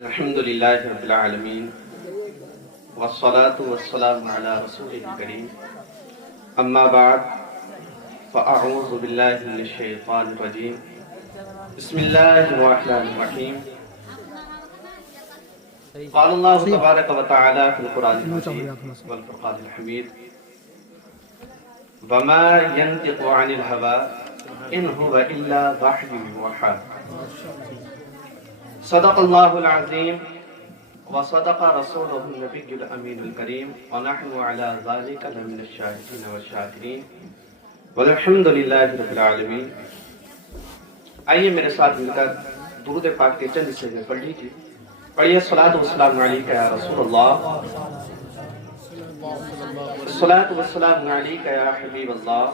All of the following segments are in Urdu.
الحمد لله رب العالمين والصلاة والسلام على رسوله الكريم أما بعد فأعوذ بالله من الشيطان الرجيم بسم الله الرحمن الرحيم قال الله تبارك وتعالى في القرآن المجيد والفرقان الحميد وما ينطق عن الهوى إن هو إلا وحي يوحى صدق الله العظيم وصدق رسوله النبي الأمين الكريم ونحن على ذلك لمن الشاهدين والشاكرين والحمد لله رب العالمين. آئیے میرے ساتھ مل کر درود پاک کے چند حصے میں پڑھ لیجیے. پڑھیے الصلاۃ والسلام علیک یا رسول اللہ، الصلاۃ والسلام علیک یا حبیب اللہ،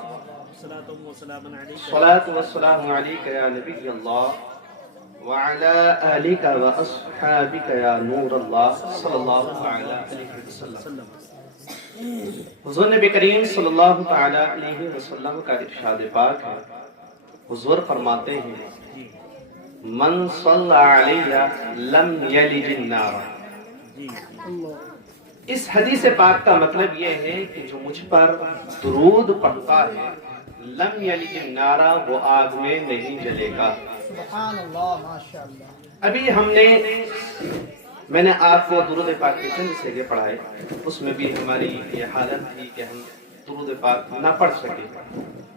الصلاۃ والسلام علیک یا نبی اللہ وعلى آلك وأصحابك يا نور الله صلی اللہ تعالی علیہ وسلم. حضور نبی کریم صلی اللہ تعالی علیہ وسلم کا ارشاد پاک ہے. حضور فرماتے ہیں من صلی علی لم یلج النار. اس حدیث پاک کا مطلب یہ ہے کہ جو مجھ پر درود پڑھتا ہے لم یلج النار، وہ آگ میں نہیں جلے گا. سبحان اللہ، ماشاءاللہ. ابھی میں نے آپ کو درود پاک کے چند حصے پڑھائے، اس میں بھی ہماری یہ حالت تھی کہ ہم درود پاک نہ پڑھ سکے.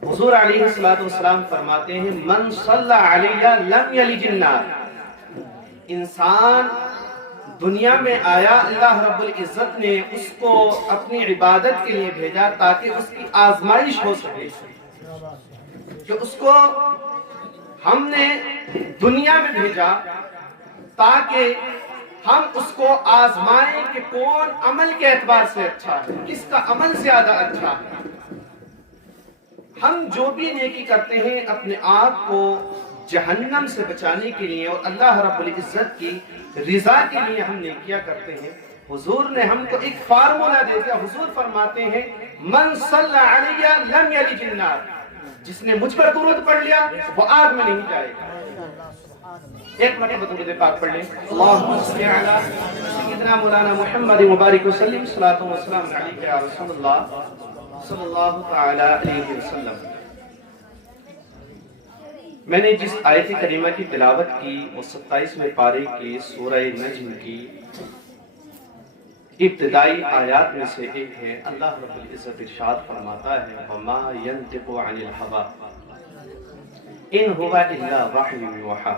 حضور علیہ الصلوۃ والسلام فرماتے ہیں من صلی علی لم یلج النار. انسان دنیا میں آیا، اللہ رب العزت نے اس کو اپنی عبادت کے لیے بھیجا تاکہ اس کی آزمائش ہو سکے، کہ اس کو ہم نے دنیا میں بھیجا تاکہ ہم اس کو آزمائیں کہ کون عمل کے اعتبار سے اچھا ہے، کس کا عمل زیادہ اچھا ہے. ہم جو بھی نیکی کرتے ہیں اپنے آپ کو جہنم سے بچانے کے لیے اور اللہ رب العزت کی رضا کے لیے ہم نیکیاں کرتے ہیں. حضور نے ہم کو ایک فارمولا دے دیا. حضور فرماتے ہیں من صلی علی لم یلج النار. جس نے مجھ پر درود پڑھ لیا وہ آگ میں نہیں جائے گا. ایک مرتبہ درود پاک پڑھ لیں. اللہم صلی علی سیدنا مولانا محمد مبارک وسلم صلاۃ و سلام علیک یا رسول اللہ صلی اللہ تعالی علیہ وسلم. میں نے جس آیت کریمہ کی تلاوت کی وہ 27ویں پارے کی سورہ نجم کی ابتدائی آیات میں سے ایک ہے. اللہ رب العزت ارشاد فرماتا ہے وَمَا يَنْتِقُ عَنِ الْهَوَىٰ إِنْ هُوَ إِلَّا وَحْيٌ يُوحَىٰ.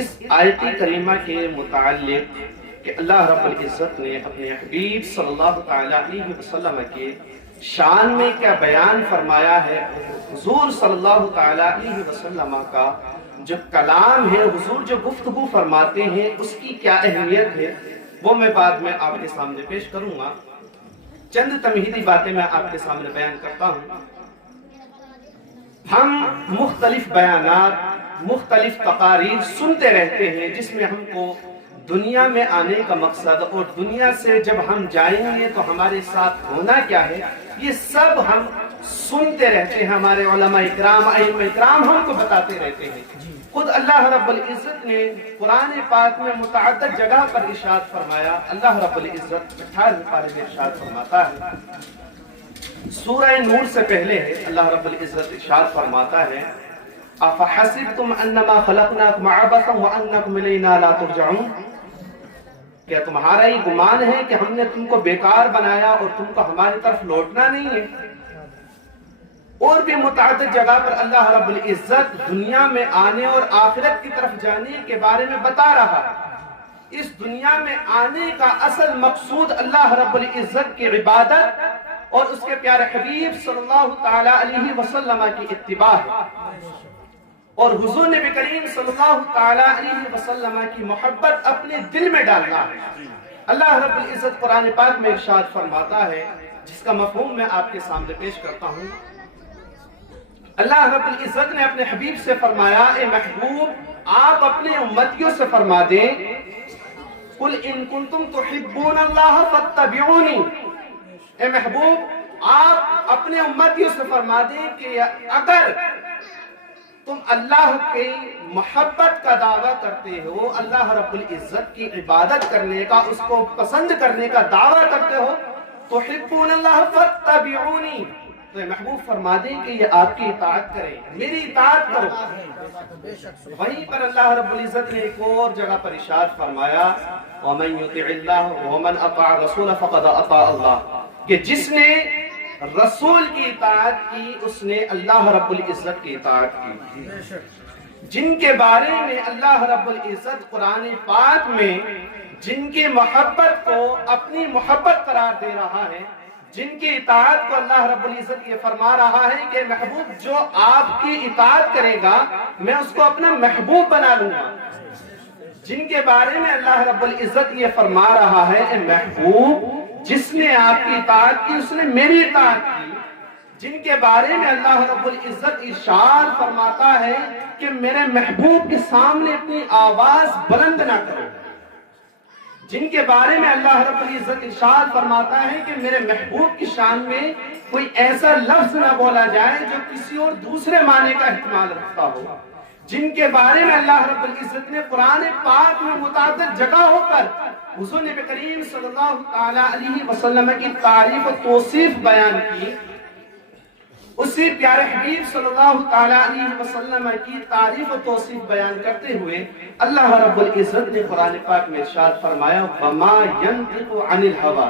اس آیت کریمہ کے متعلق کہ اللہ رب العزت نے اپنے حبیب صلی اللہ تعالی علیہ وسلم کے شان میں کیا بیان فرمایا ہے، حضور صلی اللہ تعالی علیہ وسلم کا جو کلام ہے، حضور جو گفتگو فرماتے ہیں، اس کی کیا اہمیت ہے، وہ میں بعد میں آپ کے سامنے پیش کروں گا. چند تمہیدی باتیں میں آپ کے سامنے بیان کرتا ہوں. ہم مختلف بیانات، مختلف تقاریر سنتے رہتے ہیں جس میں ہم کو دنیا میں آنے کا مقصد اور دنیا سے جب ہم جائیں گے تو ہمارے ساتھ ہونا کیا ہے، یہ سب ہم سنتے رہتے ہیں. ہمارے علماء اکرام، ائمہ اکرام ہم کو بتاتے رہتے ہیں. خود اللہ رب العزت نے قرآن پاک میں متعدد جگہ پر ارشاد فرمایا. اللہ رب العزت 18ویں پارے میں ارشاد فرماتا ہے، سورہ نور سے پہلے ہے. اللہ رب العزت ارشاد فرماتا ہے افحسبتم انما خلقناکم عبثا وانکم الینا لا ترجعون. کیا تمہارا یہ گمان ہے کہ ہم نے تم کو بیکار بنایا اور تم کو ہماری طرف لوٹنا نہیں ہے. اور بھی متعدد جگہ پر اللہ رب العزت دنیا میں آنے اور آخرت کی طرف جانے کے بارے میں بتا رہا ہے. اس دنیا میں آنے کا اصل مقصود اللہ رب العزت کی عبادت اور اس کے پیارے حبیب صلی اللہ تعالی علیہ وسلم کی اتباع ہے، اور حضور نبی کریم صلی اللہ تعالی علیہ وسلم کی محبت اپنے دل میں ڈالنا ہے. اللہ رب العزت قرآن پاک میں ارشاد فرماتا ہے، جس کا مفہوم میں آپ کے سامنے پیش کرتا ہوں. اللہ رب العزت نے اپنے حبیب سے فرمایا اے محبوب آپ اپنے امتیوں سے فرما دیں قُلْ إِن كُنْتُمْ تُحِبُّونَ اللَّهَ فَاتَّبِعُونِي. اے محبوب آپ اپنے امتیوں سے فرما دیں کہ اگر تم اللہ کی محبت کا دعویٰ کرتے ہو، اللہ رب العزت کی عبادت کرنے کا، اس کو پسند کرنے کا دعویٰ کرتے ہو، تحبون اللہ فاتبعونی، تو محبوب فرما دیں کہ یہ آپ کی اطاعت کریں، میری اطاعت کرو۔ بے شک وہیں پر اللہ رب العزت نے ایک اور جگہ پر ارشاد فرمایا وَمَن يُطِعِ اللَّهَ وَمَنْ أَطَاعَ الرَّسُولَ فَقَدْ أَطَاعَ اللَّهَ، کہ جس نے رسول کی اطاعت کی اس نے اللہ رب العزت کی اطاعت کی۔ بے شک جن کے بارے میں اللہ رب العزت قرآن پاک میں جن کی محبت کو اپنی محبت قرار دے رہا ہے، جن کی اطاعت کو اللہ رب العزت یہ فرما رہا ہے کہ محبوب جو آپ کی اطاعت کرے گا میں اس کو اپنا محبوب بنا لوں گا، جن کے بارے میں اللہ رب العزت یہ فرما رہا ہے اے محبوب جس نے آپ کی اطاعت کی اس نے میری اطاعت کی، جن کے بارے میں اللہ رب العزت ارشاد فرماتا ہے کہ میرے محبوب کے سامنے اپنی آواز بلند نہ کرو، جن کے بارے میں اللہ رب العزت ارشاد فرماتا ہے کہ میرے محبوب کی شان میں کوئی ایسا لفظ نہ بولا جائے جو کسی اور دوسرے معنی کا احتمال رکھتا ہو، جن کے بارے میں اللہ رب العزت نے قرآن پاک میں متعدد جگہوں پر حضور نبی کریم صلی اللہ تعالی علیہ وسلم کی تعریف و توصیف بیان کی، اسی پیارے حبیب صلی اللہ تعالی علیہ وسلم کی تعریف و توصیف بیان کرتے ہوئے اللہ رب العزت نے قرآن پاک میں ارشاد فرمایا وَمَا يَنطِقُ عَنِ الْهَوَىٰ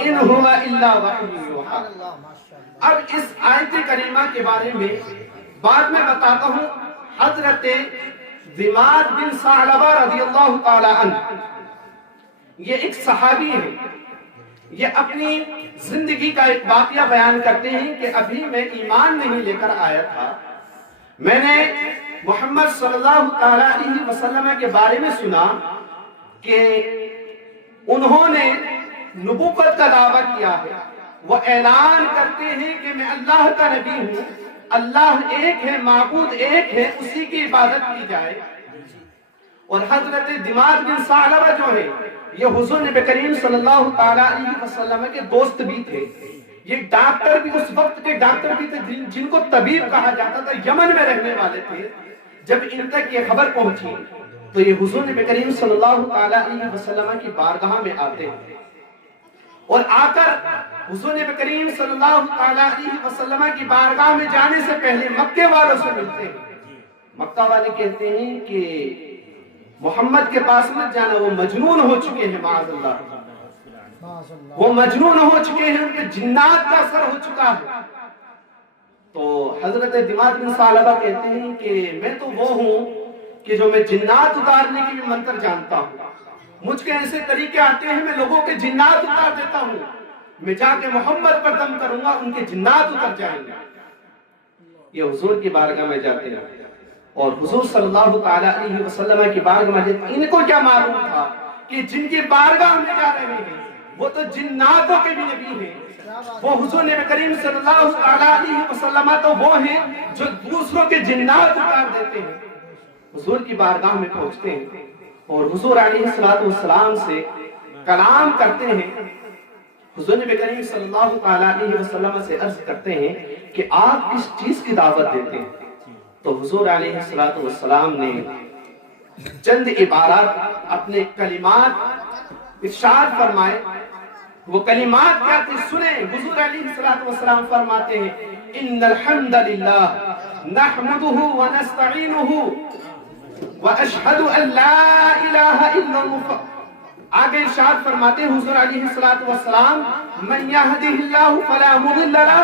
إِنْ هُوَ إِلَّا وَحْيٌ يُوحَىٰ۔ اللہ ماشاء اللہ اب اس آیت کریمہ کے بارے میں بعد میں بتاتا ہوں۔ حضرت ضماد بن ثعلبہ رضی اللہ تعالی عنہ یہ ایک صحابی ہے، یہ اپنی زندگی کا ایک واقعہ بیان کرتے ہیں کہ ابھی میں ایمان نہیں لے کر آیا تھا، میں نے محمد صلی اللہ تعالی علیہ وسلم کے بارے میں سنا کہ انہوں نے نبوت کا دعویٰ کیا ہے، وہ اعلان کرتے ہیں کہ میں اللہ کا نبی ہوں، اللہ ایک ہے، معبود ایک ہے، اسی کی عبادت کی جائے۔ اور حضرت ضماد بن ثعلبہ جو ہے یہ حضور نبی کریم صلی اللہ تعالی علیہ وسلم کے دوست بھی تھے، یہ ڈاکٹر بھی اس وقت کے ڈاکٹر بھی تھے جن کو طبیب کہا جاتا تھا، یمن میں رہنے والے تھے۔ جب ان تک یہ خبر پہنچی تو یہ حضور نبی کریم صلی اللہ تعالی علیہ وسلم کی بارگاہ میں آتے ہیں اور آ کر حضور نبی کریم صلی اللہ تعالی علیہ وسلم کی بارگاہ میں جانے سے پہلے مکے والوں سے ملتے ہیں۔ مکہ والے کہتے ہیں کہ محمد کے پاس مت جانا، وہ مجنون ہو چکے ہیں، معاذ اللہ، وہ مجنون ہو چکے ہیں، ان پہ جنات کا اثر ہو چکا ہے۔ تو حضرت ضماد بن ثعلبہ کہتے ہیں کہ میں تو وہ ہوں کہ جو میں جنات اتارنے کی بھی منتر جانتا ہوں، مجھ کے ایسے طریقے آتے ہیں میں لوگوں کے جنات اتار دیتا ہوں، میں جا کے محمد پر دم کروں گا ان کے جنات اتر جائیں گے۔ یہ حضور کی بارگاہ میں جاتے ہیں اور حضور صلی اللہ تعالی علیہ وسلم کی بارگاہ میں جاتے ہیں۔ ان کو کیا معلوم تھا کہ جن کی بارگاہ میں جا رہے ہیں وہ تو جناتوں کے بھی نبی ہیں، وہ حضور نبی کریم صلی اللہ تعالی علیہ وسلم تو وہ ہیں جو دوسروں کے جنات اتار دیتے ہیں۔ حضور کی بارگاہ میں پہنچتے ہیں اور حضور علیہ السلام سے کلام کرتے ہیں۔ حضور نبی کریم صلی اللہ تعالی علیہ وسلم سے عرض کرتے ہیں کہ آپ کس چیز کی دعوت دیتے ہیں؟ تو حضور علیہ السلام نے چند عبارات اپنے کلمات ارشاد فرمائے۔ وہ کلمات کیا تھے سنیں۔ حضور علیہ السلام فرماتے ہیں ان الحمد للہ نحمده ونستعینه واشهد ان لا الہ الا اللہ۔ آگے ارشاد فرماتے ہیں حضور علیہ السلام من يهده الله فلا مضل له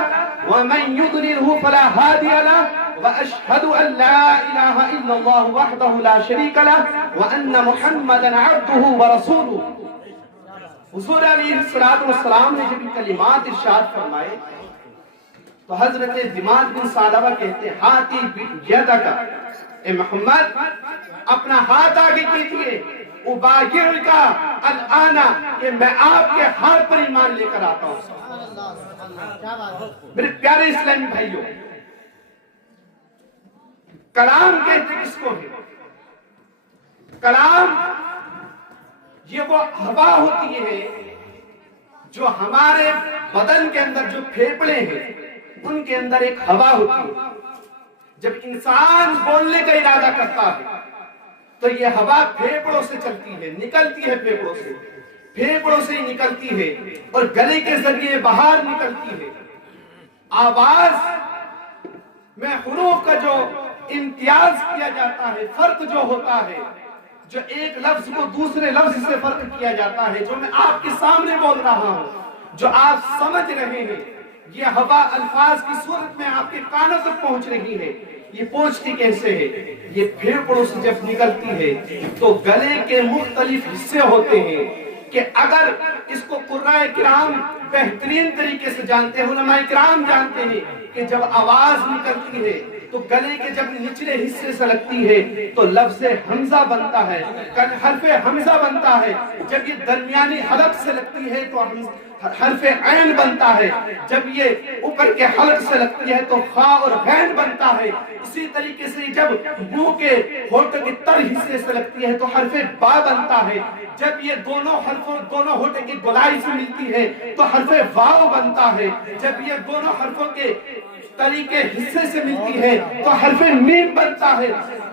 ومن يضلله فلا هادي له واشهد ان لا اله الا الله وحده لا شريك له وان محمدا عبده ورسوله۔ حضور علیہ السلام نے جب کلمات ارشاد فرمائے تو حضرت ضماد بن ثعلبہ کہتے ہیں ہاتھی بیدک، اے محمد اپنا ہاتھ آگے کیجئے، ابایعک الآن، کہ میں آپ کے ہاتھ پر ایمان لے کر آتا ہوں۔ میرے پیارے اسلامی بھائیوں، کلام کہتے کس کو ہے؟ کلام یہ وہ ہوا ہوتی ہے جو ہمارے بدن کے اندر جو پھیپڑے ہیں ان کے اندر ایک ہوا ہوتی ہے، جب انسان بولنے کا ارادہ کرتا ہے تو یہ ہوا پھیپڑوں سے چلتی ہے، نکلتی ہے پھیپڑوں سے ہی نکلتی ہے اور گلے کے ذریعے باہر نکلتی ہے۔ آواز میں حروف کا جو امتیاز کیا جاتا ہے، فرق جو ہوتا ہے، جو ایک لفظ کو دوسرے لفظ سے فرق کیا جاتا ہے، جو میں آپ کے سامنے بول رہا ہوں، جو آپ سمجھ رہے ہیں، یہ ہوا الفاظ کی صورت میں آپ کے کانوں تک پہنچ رہی ہے۔ یہ پہنچتی کیسے ہے؟ یہ پھیپڑوں سے جب نکلتی ہے تو گلے کے مختلف حصے ہوتے ہیں کہ اگر اس کو قرآن کرام بہترین طریقے سے جانتے ہیں، علماء کرام جانتے ہیں کہ جب آواز نکلتی ہے تو گلے کے جب نچلے حصے سے لگتی ہے تو لفظ حمزہ بنتا ہے، حرف حمزہ بنتا ہے۔ جب یہ درمیانی حلق سے لگتی ہے تو حرف عین بنتا ہے، جب یہ اوپر کے حلق سے لگتی ہے تو خا اور غین بنتا ہے۔ اسی طریقے سے جب منہ کے ہونٹوں کے تر حصے سے لگتی ہے تو حرف با بنتا ہے، جب یہ دونوں ہونٹوں کی گولائی سے ملتی ہے تو حرف واو بنتا ہے، جب یہ دونوں حرفوں کے طریقے حصے سے ملتی ہے تو حرف میم بنتا ہے۔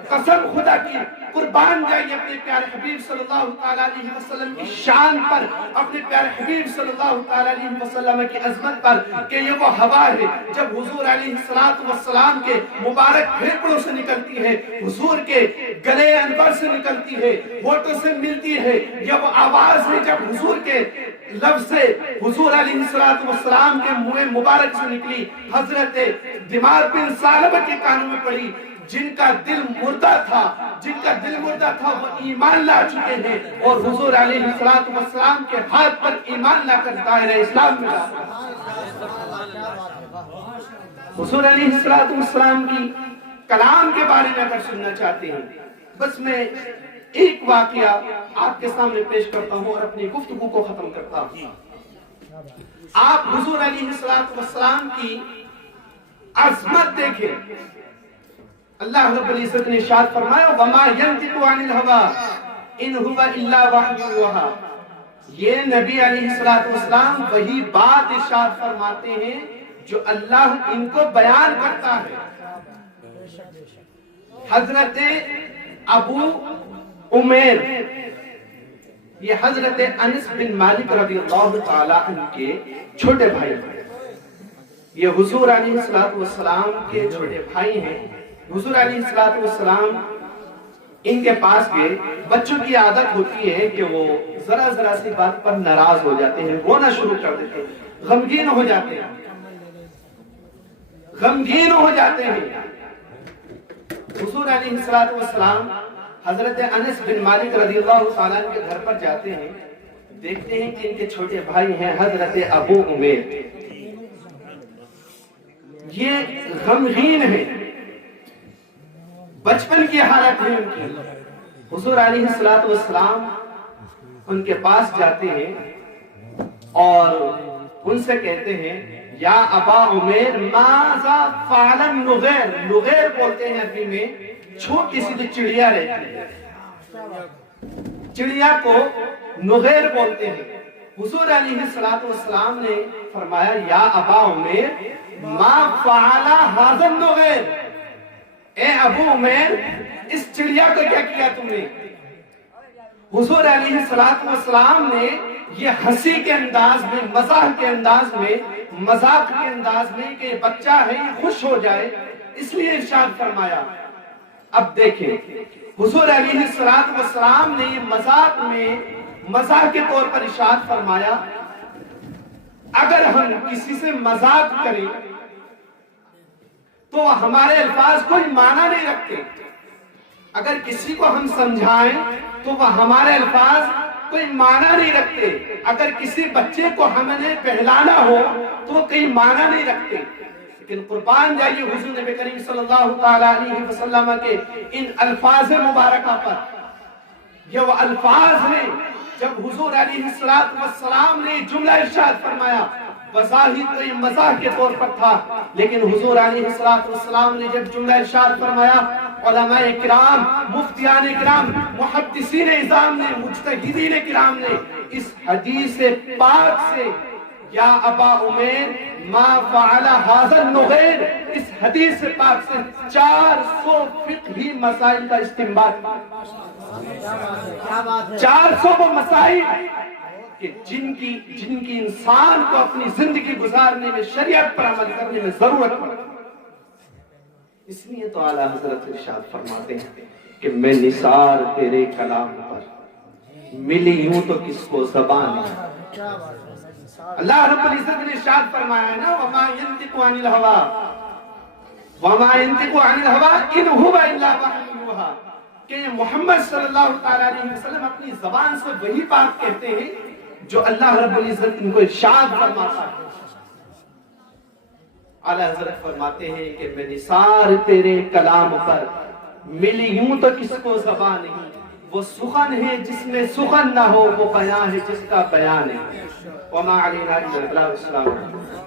قسم خدا کی، قربان جائیے اپنے پیارے حبیب صلی اللہ تعالیٰ علیہ وسلم کی شان پر، اپنے پیارے حبیب صلی اللہ تعالیٰ علیہ وسلم کی عظمت پر کہ یہ وہ ہوا ہے جب حضور علیہ السلام کے مبارک پھیپڑوں سے نکلتی ہے، حضور کے گلے انور سے نکلتی ہے، ہونٹوں سے ملتی ہے۔ یہ وہ آواز ہے جب حضور کے لفظ سے حضور علیہ السلام کے منہ مبارک سے نکلی، حضرت دمار بن ثعلبہ کے کانوں میں پڑی، جن کا دل مردہ تھا وہ ایمان لا چکے ہیں اور حضور علیہ السلام کے ہاتھ پر ایمان لا کر دائرہ اسلام میں حضور علیہ السلام کی کلام کے بارے میں اگر سننا چاہتے ہیں، بس میں ایک واقعہ آپ کے سامنے پیش کرتا ہوں اور اپنی گفتگو کو ختم کرتا ہوں۔ آپ حضور علیہ السلام کی عظمت دیکھیں۔ اللہ رب العزت نے ارشاد فرمایا وَمَا يَنْطِقُ عَنِ الْهَوَىٰ إِنْ هُوَ إِلَّا وَحْيٌ يُوحَىٰ۔ یہ نبی علیہ السلام وہی بات ارشاد فرماتے ہیں جو اللہ ان کو بیان کرتا ہے۔ حضرت ابو عمیر، یہ حضرت انس بن مالک رضی اللہ تعالیٰ عنہ کے چھوٹے بھائی ہیں، یہ حضور علیہ السلام کے چھوٹے بھائی ہیں۔ حضور علیہ السلام ان کے پاس گئے۔ بچوں کی عادت ہوتی ہے کہ وہ ذرا سی بات پر ناراض ہو جاتے ہیں، رونا شروع کر دیتے ہیں، غمگین ہو جاتے ہیں۔ حضور علیہ السلام حضرت انس بن مالک رضی اللہ تعالیٰ عنہ کے گھر پر جاتے ہیں، دیکھتے ہیں کہ ان کے چھوٹے بھائی ہیں حضرت ابو عمیر، یہ غمگین ہیں، بچپن کی حالت ہے ان کی۔ حضور علیہ السلام ان کے پاس جاتے ہیں اور ان سے کہتے ہیں یا ابا عمیر ماذا فعل النغیر، نغیر بولتے ہیں عربی میں چھوٹی سی چڑیا رہتی ہے، چڑیا کو نغیر بولتے ہیں۔ حضور علیہ السلام نے فرمایا یا ابا عمیر ما فعل هذا النغیر، اے ابو عمیر اس چڑیا کو کیا کیا تم نے؟ حضور علیہ السلام نے یہ ہنسی کے انداز میں، مزاح کے انداز میں، مذاق کے انداز میں کہ بچہ ہے یہ خوش ہو جائے اس لیے ارشاد فرمایا۔ اب دیکھیں حضور علیہ السلام نے یہ مذاق میں مزاح کے طور پر ارشاد فرمایا۔ اگر ہم کسی سے مذاق کریں تو ہمارے الفاظ کوئی معنی نہیں رکھتے، اگر کسی کو ہم سمجھائیں تو وہ ہمارے الفاظ کوئی معنی نہیں رکھتے، اگر کسی بچے کو ہم نے بہلانا ہو تو وہ کوئی معنی نہیں رکھتے۔ لیکن قربان جائیے حضور نبی کریم صلی اللہ تعالیٰ علیہ وسلم کے ان الفاظ مبارکہ پر، یہ وہ الفاظ ہیں جب حضور علیہ السلام نے جملہ ارشاد فرمایا، بظاہر تو یہ مزاح کے طور پر تھا، لیکن حضور علیہ السلام نے جب جملہ ارشاد فرمایا، علماء کرام، مفتیان کرام، محدثین اعظام نے، مجتہدین کرام نے اس حدیث پاک سے یا ابا عمیر ما فعل هذا النغیر، اس حدیث پاک سے 400 فقہی مسائل کا استنباط، کیا بات ہے 400 وہ مسائل کہ جن کی انسان کو اپنی زندگی گزارنے میں، شریعت پر عمل کرنے میں ضرورت پڑتی ہے۔ اس لیے تو اعلیٰ حضرت ارشاد فرماتے ہیں کہ میں نثار تیرے کلام پر، ملی ہوں تو کس کو زبان نہیں۔ کیا بات ہے اللہ رب العزت نے ارشاد فرمایا ہے نا وما ينطق عن الهوى وما ينطق عن الهوى ان هو الا وحی یوحی، کہ محمد صلی اللہ تعالی علیہ وسلم اپنی زبان سے وہی بات کہتے ہیں جو اللہ رب العزت ان کو ارشاد فرماتا ہے۔ اعلیٰ حضرت فرماتے ہیں کہ میں نثار تیرے کلام پر، ملی ہوں تو کس کو زبان نہیں، وہ سخن ہے جس میں سخن نہ ہو، وہ بیان ہے جس کا بیان ہے۔ وما علینا الا البلاغ۔ السلام علیکم۔